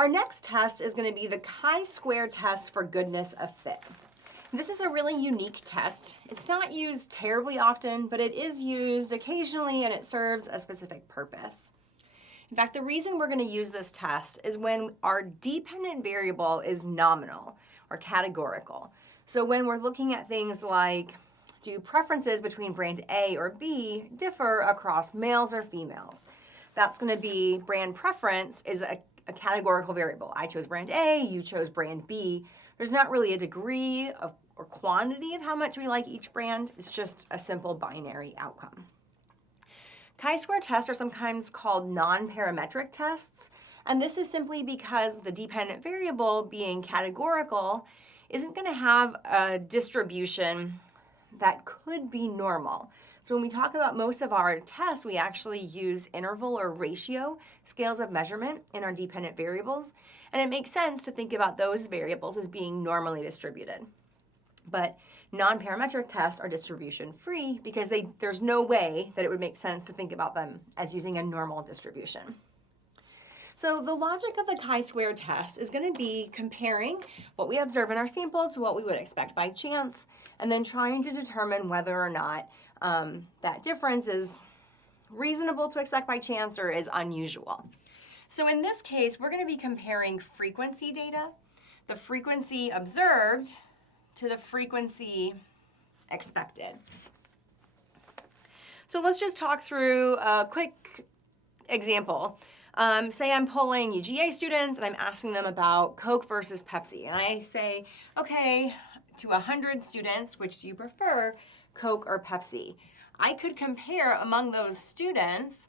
Our next test is going to be the chi-square test for goodness of fit. This is a really unique test. It's not used terribly often, but it is used occasionally and it serves a specific purpose. In fact, the reason we're going to use this test is when our dependent variable is nominal or categorical. So when we're looking at things like, do preferences between brand A or B differ across males or females? That's going to be brand preference is a categorical variable. I chose brand A, you chose brand B. There's not really a degree of or quantity of how much we like each brand. It's just a simple binary outcome. Chi-square tests are sometimes called nonparametric tests, and this is simply because the dependent variable, being categorical, isn't going to have a distribution that could be normal. So when we talk about most of our tests, we actually use interval or ratio scales of measurement in our dependent variables, and it makes sense to think about those variables as being normally distributed. But nonparametric tests are distribution free because there's no way that it would make sense to think about them as using a normal distribution. So the logic of the chi-square test is going to be comparing what we observe in our sample to what we would expect by chance, and then trying to determine whether or not that difference is reasonable to expect by chance or is unusual. So in this case, we're going to be comparing frequency data, the frequency observed, to the frequency expected. So let's just talk through a quick example. Say I'm polling UGA students and I'm asking them about Coke versus Pepsi. And I say, okay, to 100 students, which do you prefer, Coke or Pepsi? I could compare among those students,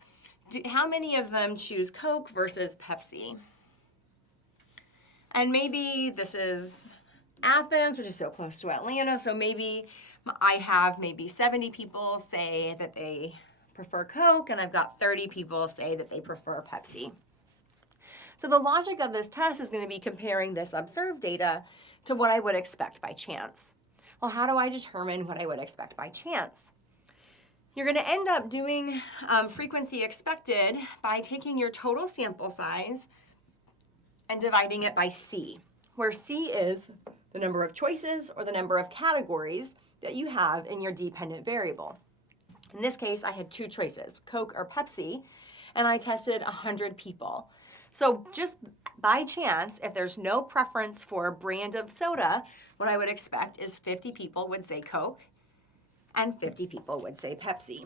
how many of them choose Coke versus Pepsi? And maybe this is Athens, which is so close to Atlanta, so maybe I have 70 people say that they prefer Coke, and I've got 30 people say that they prefer Pepsi. So the logic of this test is going to be comparing this observed data to what I would expect by chance. Well, how do I determine what I would expect by chance? You're going to end up doing frequency expected by taking your total sample size and dividing it by C, where C is the number of choices or the number of categories that you have in your dependent variable. In this case, I had two choices, Coke or Pepsi, and I tested 100 people. So just by chance, if there's no preference for a brand of soda, what I would expect is 50 people would say Coke and 50 people would say Pepsi.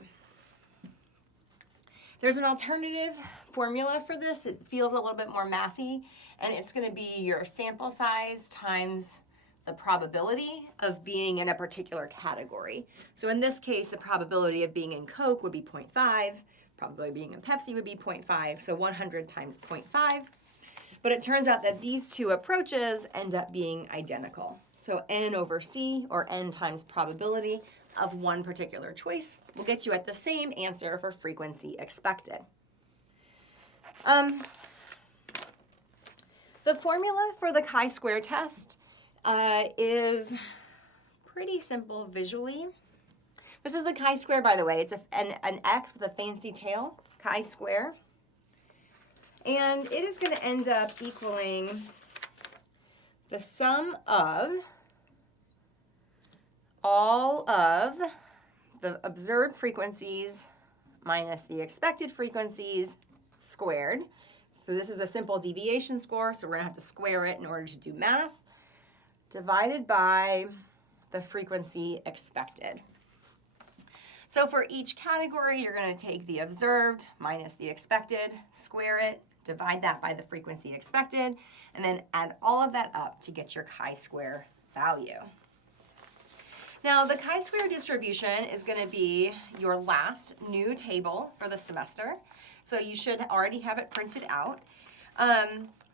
There's an alternative formula for this. It feels a little bit more mathy, and it's going to be your sample size times the probability of being in a particular category. So in this case, the probability of being in Coke would be 0.5, probability of being in Pepsi would be 0.5, so 100 times 0.5. But it turns out that these two approaches end up being identical. So N over C, or N times probability of one particular choice, will get you at the same answer for frequency expected. The formula for the chi-square test is pretty simple visually. This is the chi-square, by the way. It's an X with a fancy tail, chi-square. And it is going to end up equaling the sum of all of the observed frequencies minus the expected frequencies squared. So this is a simple deviation score, so we're going to have to square it in order to do math, divided by the frequency expected. So for each category, you're going to take the observed minus the expected, square it, divide that by the frequency expected, and then add all of that up to get your chi-square value. Now, the chi-square distribution is going to be your last new table for the semester, so you should already have it printed out.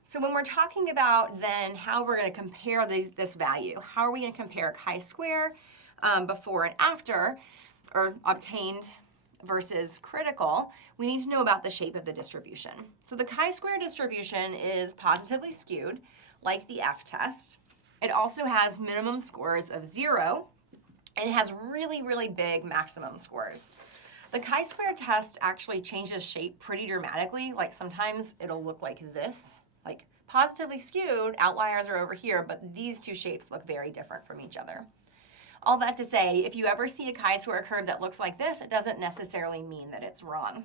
So when we're talking about then how we're going to compare this value, how are we going to compare chi-square before and after, or obtained versus critical, we need to know about the shape of the distribution. So the chi-square distribution is positively skewed, like the F test. It also has minimum scores of 0, and it has really, really big maximum scores. The chi-square test actually changes shape pretty dramatically. Like sometimes it'll look like this, like Positively skewed, outliers are over here, but these two shapes look very different from each other. All that to say, if you ever see a chi-square curve that looks like this, it doesn't necessarily mean that it's wrong.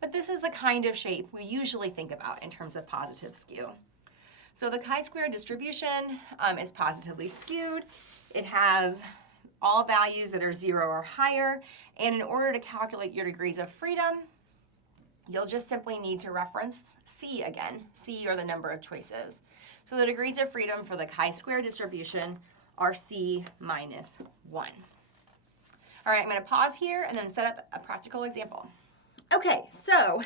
But this is the kind of shape we usually think about in terms of positive skew. So the chi-square distribution is positively skewed. It has all values that are 0 or higher, and in order to calculate your degrees of freedom, you'll just simply need to reference C again. C are the number of choices. So the degrees of freedom for the chi-square distribution are C minus 1. All right, I'm going to pause here and then set up a practical example. Okay, so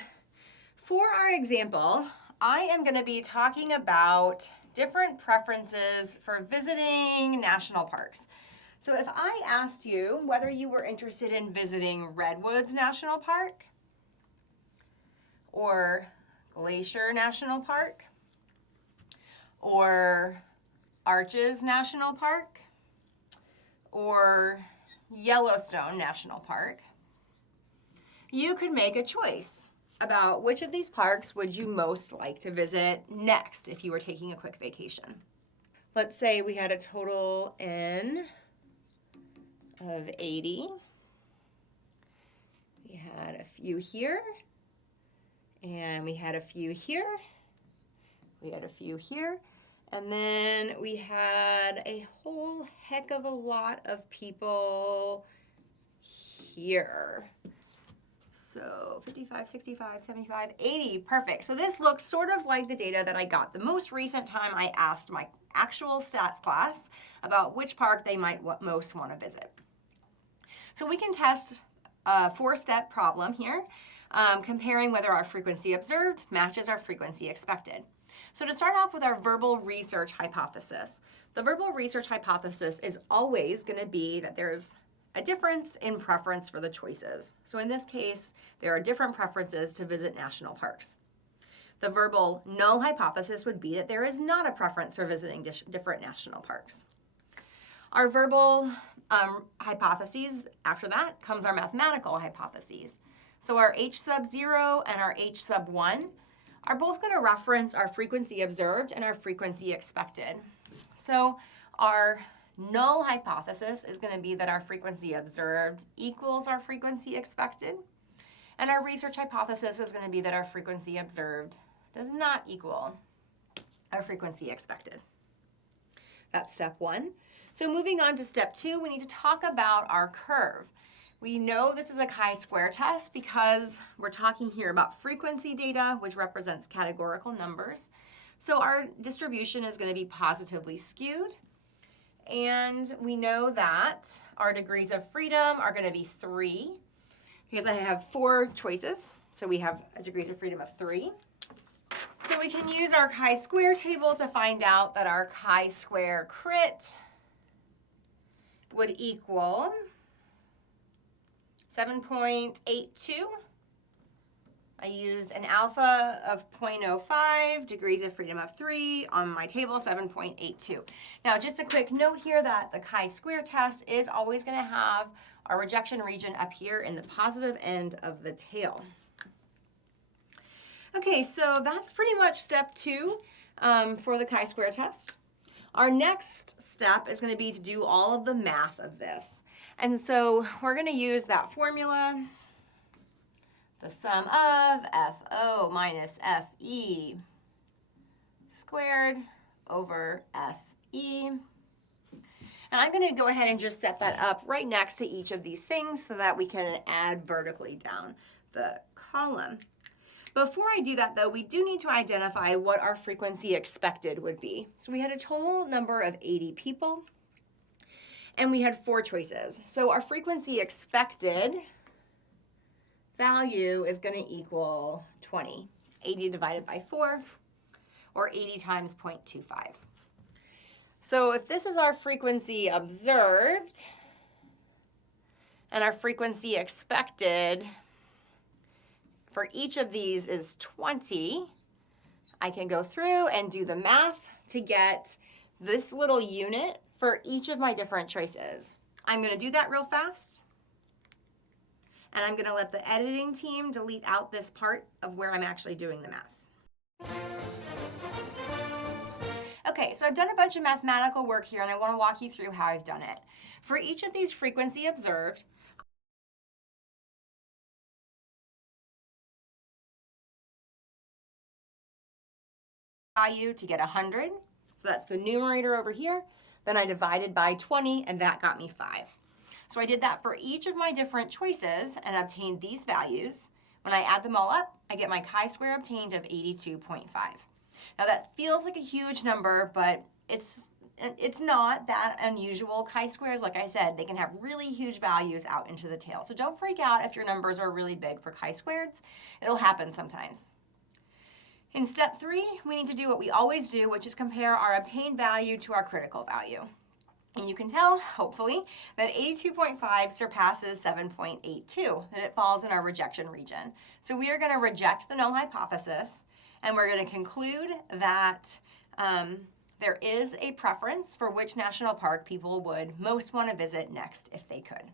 for our example, I am going to be talking about different preferences for visiting national parks. So if I asked you whether you were interested in visiting Redwoods National Park, or Glacier National Park, or Arches National Park, or Yellowstone National Park, you could make a choice about which of these parks would you most like to visit next if you were taking a quick vacation. Let's say we had a total N of 80. We had a few here, and we had a few here, we had a few here, and then we had a whole heck of a lot of people here. So 55, 65, 75, 80, perfect. So this looks sort of like the data that I got the most recent time I asked my actual stats class about which park they might most want to visit. So we can test a 4-step problem here. Comparing whether our frequency observed matches our frequency expected. So to start off with our verbal research hypothesis, the verbal research hypothesis is always going to be that there's a difference in preference for the choices. So in this case, there are different preferences to visit national parks. The verbal null hypothesis would be that there is not a preference for visiting different national parks. Our verbal hypotheses, after that comes our mathematical hypotheses. So our H sub 0 and our H sub 1 are both going to reference our frequency observed and our frequency expected. So our null hypothesis is going to be that our frequency observed equals our frequency expected. And our research hypothesis is going to be that our frequency observed does not equal our frequency expected. That's step 1. So moving on to step 2, we need to talk about our curve. We know this is a chi-square test because we're talking here about frequency data, which represents categorical numbers. So our distribution is going to be positively skewed. And we know that our degrees of freedom are going to be 3 because I have 4 choices. So we have degrees of freedom of 3. So we can use our chi-square table to find out that our chi-square crit would equal 7.82. I used an alpha of 0.05, degrees of freedom of 3, on my table 7.82. Now just a quick note here that the chi-square test is always going to have our rejection region up here in the positive end of the tail. Okay, so that's pretty much step 2 for the chi-square test. Our next step is going to be to do all of the math of this. And so we're going to use that formula, the sum of FO minus FE squared over FE. And I'm going to go ahead and just set that up right next to each of these things so that we can add vertically down the column. Before I do that, though, we do need to identify what our frequency expected would be. So we had a total number of 80 people, and we had 4 choices. So our frequency expected value is going to equal 20. 80 divided by 4, or 80 times 0.25. So if this is our frequency observed, and our frequency expected for each of these is 20, I can go through and do the math to get this little unit for each of my different choices. I'm going to do that real fast. And I'm going to let the editing team delete out this part of where I'm actually doing the math. Okay, so I've done a bunch of mathematical work here and I want to walk you through how I've done it. For each of these frequency observed, value to get 100, so that's the numerator over here. Then I divided by 20 and that got me 5. So I did that for each of my different choices and obtained these values. When I add them all up, I get my chi-square obtained of 82.5. Now that feels like a huge number, but it's not that unusual. Chi-squares, like I said, they can have really huge values out into the tail. So don't freak out if your numbers are really big for chi-squareds. It'll happen sometimes. In step 3, we need to do what we always do, which is compare our obtained value to our critical value. And you can tell, hopefully, that 82.5 surpasses 7.82, that it falls in our rejection region. So we are going to reject the null hypothesis, and we're going to conclude that there is a preference for which national park people would most want to visit next if they could.